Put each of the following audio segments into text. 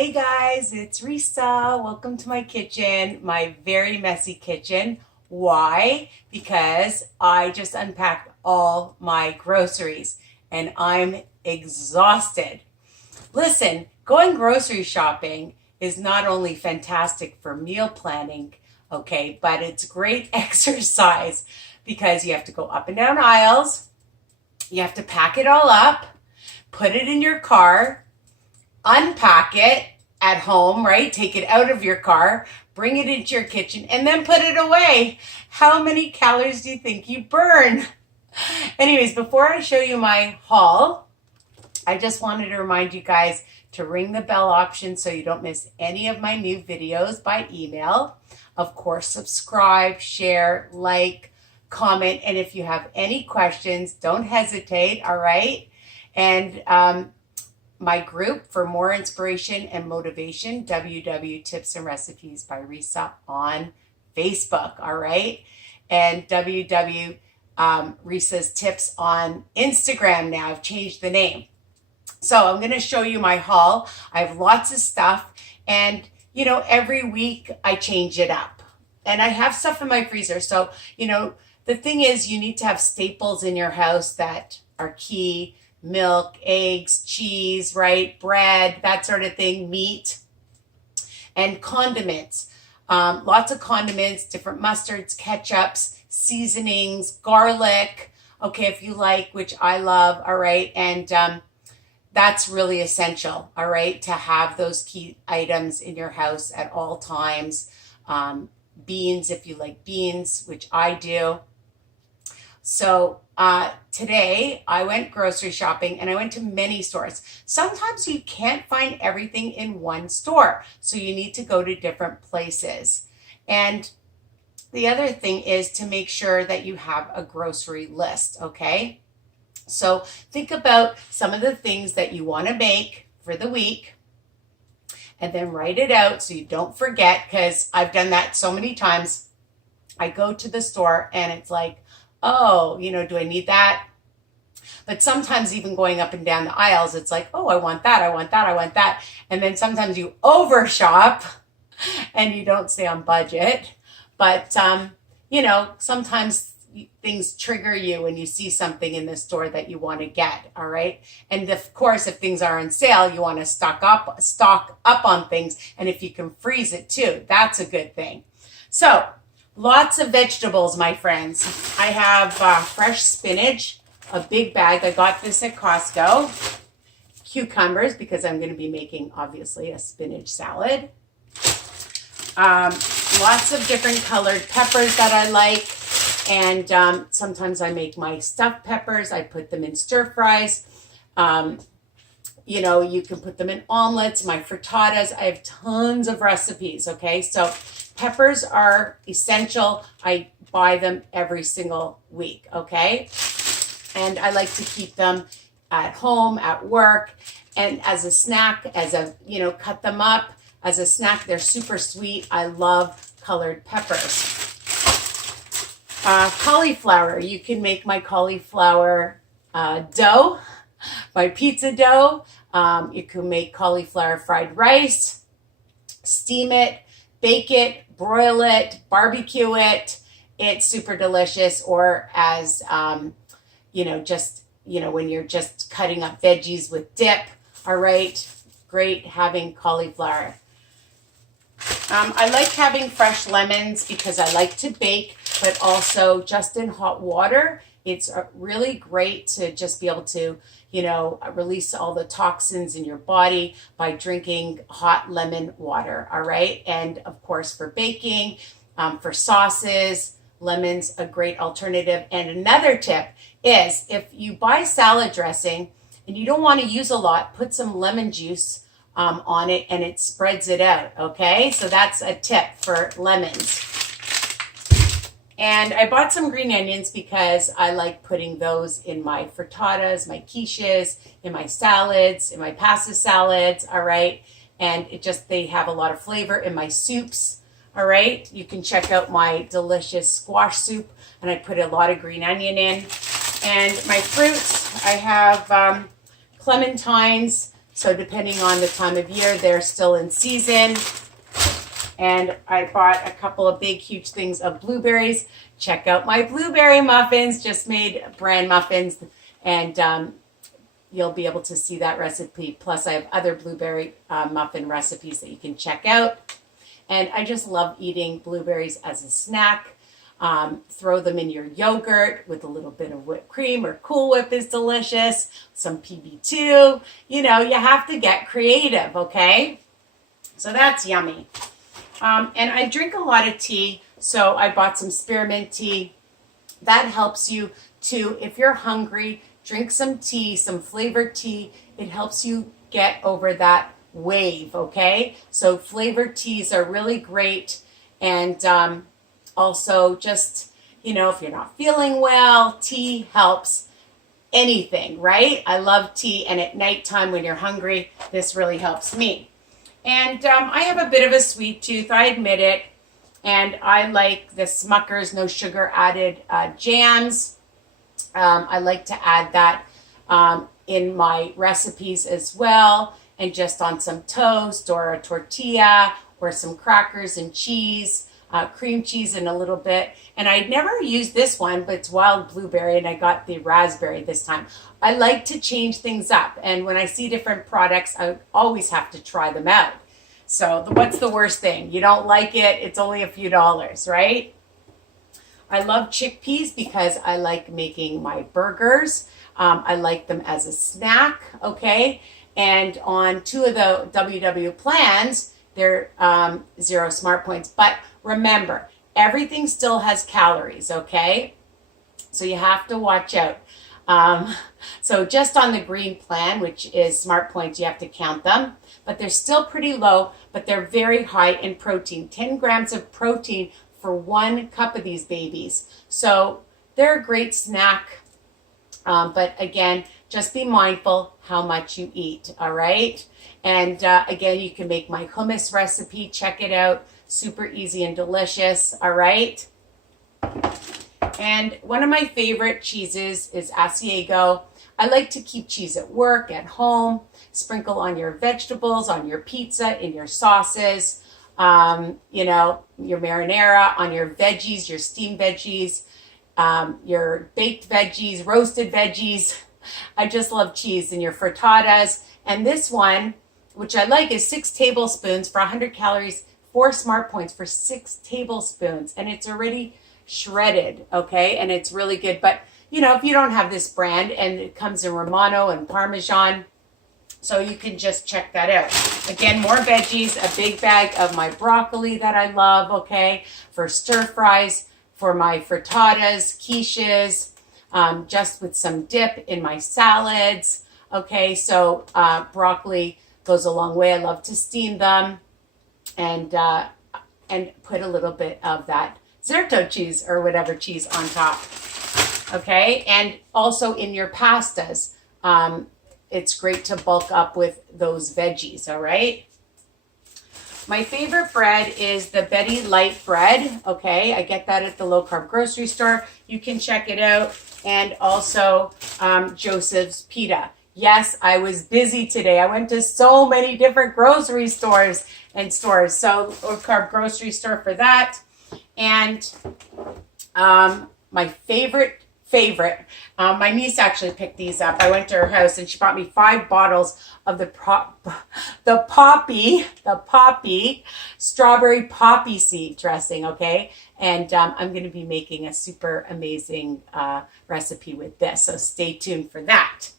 Hey guys, it's Risa. Welcome to my kitchen, my very messy kitchen. Why? Because I just unpacked all my groceries and I'm exhausted. Listen, going grocery shopping is not only fantastic for meal planning, okay, but it's great exercise because you have to go up and down aisles, you have to pack it all up, put it in your car, unpack it at home, right? Take it out of your car, bring it into your kitchen, and then put it away. How many calories do you think you burn? Anyways, before I show you my haul, I just wanted to remind you guys to ring the bell option so you don't miss any of my new videos by email. Of course, subscribe, share, like, comment, and if you have any questions, don't hesitate, all right? And my group for more inspiration and motivation, WW Tips and Recipes by Risa on Facebook, all right? And WW Risa's Tips on Instagram now. I've changed the name. So I'm going to show you my haul. I have lots of stuff, and you know, every week I change it up. And I have stuff in my freezer. So, you know, the thing is you need to have staples in your house that are key. Milk, eggs, cheese, right? Bread, that sort of thing, meat, and condiments. Lots of condiments, different mustards, ketchups, seasonings, garlic, okay, if you like, which I love, all right? And that's really essential, all right, to have those key items in your house at all times. Beans, if you like beans, which I do. So today I went grocery shopping and I went to many stores. Sometimes you can't find everything in one store, so you need to go to different places. And the other thing is to make sure that you have a grocery list, okay? So think about some of the things that you want to make for the week and then write it out so you don't forget, because I've done that so many times. I go to the store and it's like, oh, you know, do I need that? But sometimes even going up and down the aisles, it's like, oh, I want that, I want that, I want that. And then sometimes you overshop and you don't stay on budget. But, you know, sometimes things trigger you when you see something in the store that you want to get, all right? And of course, if things are on sale, you want to stock up on things. And if you can freeze it too, that's a good thing. So, lots of vegetables, my friends. I have fresh spinach, a big bag. I got this at Costco. Cucumbers, because I'm going to be making, obviously, a spinach salad. Lots of different colored peppers that I like. And sometimes I make my stuffed peppers. I put them in stir fries. You know, you can put them in omelets, my frittatas. I have tons of recipes, okay? So peppers are essential. I buy them every single week, okay? And I like to keep them at home, at work, and as a snack, you know, cut them up. As a snack, they're super sweet. I love colored peppers. Cauliflower, you can make my cauliflower dough, my pizza dough. You can make cauliflower fried rice, steam it, bake it, broil it, barbecue it. It's super delicious. Or as, you know, just, you know, when you're just cutting up veggies with dip. All right. Great having cauliflower. I like having fresh lemons because I like to bake, but also just in hot water. It's really great to just be able to, you know, release all the toxins in your body by drinking hot lemon water, all right? And of course, for baking, for sauces, lemon's a great alternative. And another tip is if you buy salad dressing and you don't want to use a lot, put some lemon juice on it and it spreads it out, okay? So that's a tip for lemons. And I bought some green onions because I like putting those in my frittatas, my quiches, in my salads, in my pasta salads, all right? And they have a lot of flavor in my soups, all right? You can check out my delicious squash soup, and I put a lot of green onion in. And my fruits, I have clementines, So depending on the time of year, they're still in season. And I bought a couple of big, huge things of blueberries. Check out my blueberry muffins. Just made bran muffins, and you'll be able to see that recipe. Plus, I have other blueberry muffin recipes that you can check out. And I just love eating blueberries as a snack. Throw them in your yogurt with a little bit of whipped cream, or Cool Whip is delicious. Some PB2. You know, you have to get creative, okay? So that's yummy. And I drink a lot of tea, so I bought some spearmint tea. That helps you to, if you're hungry, drink some tea, some flavored tea. It helps you get over that wave, okay? So flavored teas are really great. And also just, you know, if you're not feeling well, tea helps anything, right? I love tea, and at nighttime when you're hungry, this really helps me. And I have a bit of a sweet tooth, I admit it. And I like the Smucker's no sugar added jams. I like to add that in my recipes as well. And just on some toast or a tortilla or some crackers and cheese, cream cheese and a little bit. And I never used this one, but it's wild blueberry, and I got the raspberry this time. I like to change things up. And when I see different products, I always have to try them out. So what's the worst thing? You don't like it, it's only a few dollars, right? I love chickpeas because I like making my burgers. I like them as a snack, okay? And on 2 of the WW plans, they're 0 smart points. But remember, everything still has calories, okay? So you have to watch out. So just on the green plan, which is smart points, you have to count them. But they're still pretty low, but they're very high in protein. 10 grams of protein for 1 cup of these babies. So they're a great snack. But again, just be mindful how much you eat, all right? And again, you can make my hummus recipe. Check it out. Super easy and delicious, all right? And one of my favorite cheeses is Asiago. I like to keep cheese at work, at home, sprinkle on your vegetables, on your pizza, in your sauces, you know, your marinara, on your veggies, your steamed veggies, your baked veggies, roasted veggies. I just love cheese, in your frittatas. And this one, which I like, is 6 tablespoons for 100 calories, 4 smart points for 6 tablespoons. And it's already shredded, okay? And it's really good. But, you know, if you don't have this brand, and it comes in Romano and Parmesan, so you can just check that out. Again, more veggies, a big bag of my broccoli that I love, okay, for stir fries, for my frittatas, quiches, just with some dip in my salads, okay? So broccoli goes a long way. I love to steam them and put a little bit of that Zerto cheese or whatever cheese on top, okay? And also in your pastas, it's great to bulk up with those veggies, all right? My favorite bread is the Betty Light bread, okay? I get that at the low-carb grocery store. You can check it out. And also Joseph's Pita. Yes, I was busy today. I went to so many different grocery stores. So low-carb grocery store for that. And my favorite, my niece actually picked these up. I went to her house and she bought me 5 bottles of the poppy strawberry poppy seed dressing, okay? And I'm going to be making a super amazing recipe with this, so stay tuned for that.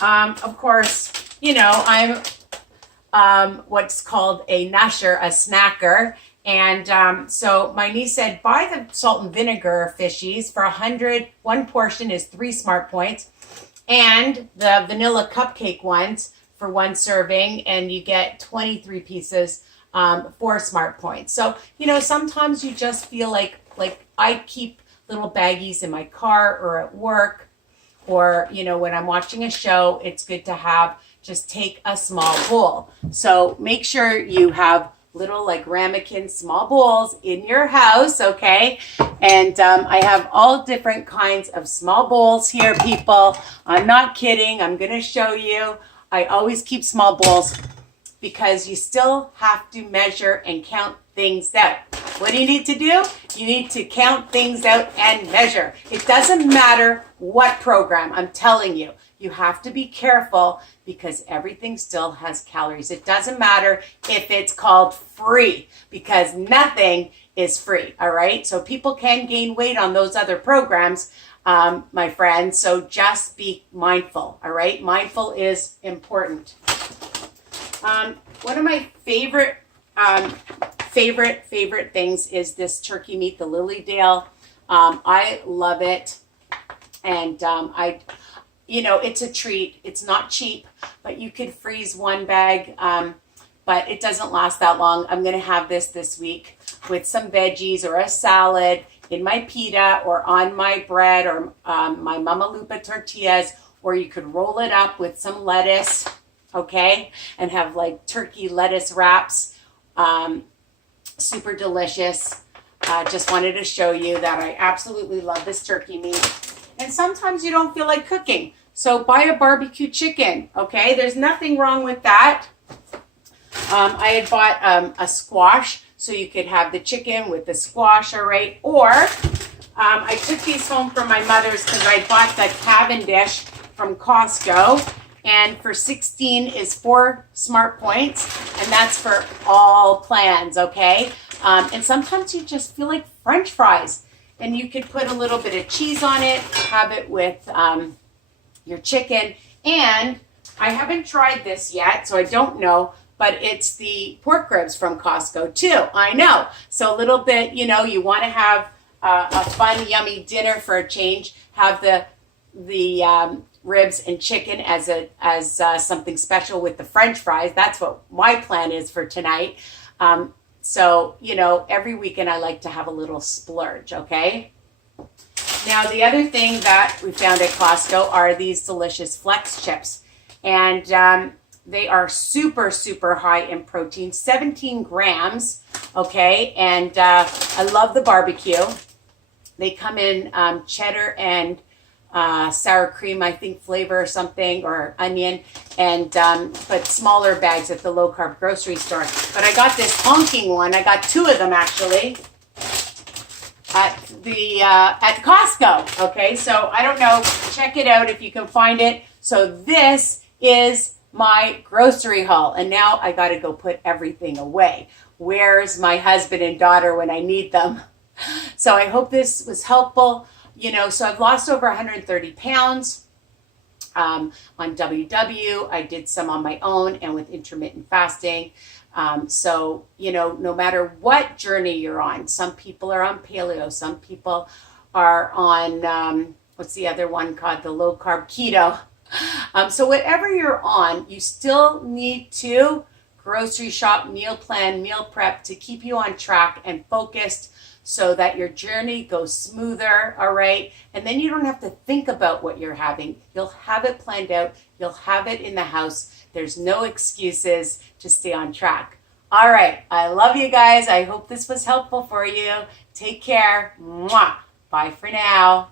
Of course, you know, I'm what's called a nasher, a snacker. And so my niece said, buy the salt and vinegar fishies for 100. 1 portion is 3 smart points. And the vanilla cupcake ones for 1 serving. And you get 23 pieces, 4 smart points. So, you know, sometimes you just feel like I keep little baggies in my car or at work. Or, you know, when I'm watching a show, it's good to have, just take a small bowl. So make sure you have little like ramekin small bowls in your house, okay? And I have all different kinds of small bowls here, people. I'm not kidding. I'm going to show you. I always keep small bowls because you still have to measure and count things out. What do you need to do? You need to count things out and measure. It doesn't matter what program, I'm telling you. You have to be careful because everything still has calories. It doesn't matter if it's called free because nothing is free, all right? So people can gain weight on those other programs, my friends, so just be mindful, all right? Mindful is important. One of my favorite things is this turkey meat, the Lilydale. I love it, and it's a treat. It's not cheap, but you could freeze one bag, but it doesn't last that long. I'm going to have this week with some veggies or a salad in my pita or on my bread or my Mama Lupa tortillas, or you could roll it up with some lettuce, okay, and have like turkey lettuce wraps. Super delicious. Just wanted to show you that I absolutely love this turkey meat. And sometimes you don't feel like cooking, so buy a barbecue chicken, okay? There's nothing wrong with that. I had bought a squash, so you could have the chicken with the squash, all right? Or I took these home from my mother's because I bought the Cavendish from Costco. And for 16 is 4 smart points, and that's for all plans, okay? And sometimes you just feel like French fries, and you could put a little bit of cheese on it, have it with your chicken. And I haven't tried this yet, so I don't know, but it's the pork ribs from Costco too. I know. So a little bit, you want to have a fun, yummy dinner for a change. Have the ribs and chicken as something special with the French fries. That's what my plan is for tonight. So, every weekend I like to have a little splurge, okay? Now, the other thing that we found at Costco are these delicious flex chips. And they are super, super high in protein, 17 grams, okay? And I love the barbecue. They come in cheddar and sour cream, I think, flavor or something, or onion, and but smaller bags at the low carb grocery store. But I got this honking one. I got 2 of them actually at Costco. Okay, so I don't know. Check it out if you can find it. So this is my grocery haul, and now I got to go put everything away. Where's my husband and daughter when I need them? So I hope this was helpful. So I've lost over 130 pounds on WW. I did some on my own and with intermittent fasting. So, no matter what journey you're on, some people are on paleo, some people are on, what's the other one called? The low carb keto. So whatever you're on, you still need to grocery shop, meal plan, meal prep to keep you on track and focused, so that your journey goes smoother, all right? And then you don't have to think about what you're having. You'll have it planned out. You'll have it in the house. There's no excuses to stay on track. All right, I love you guys. I hope this was helpful for you. Take care. Mwah. Bye for now.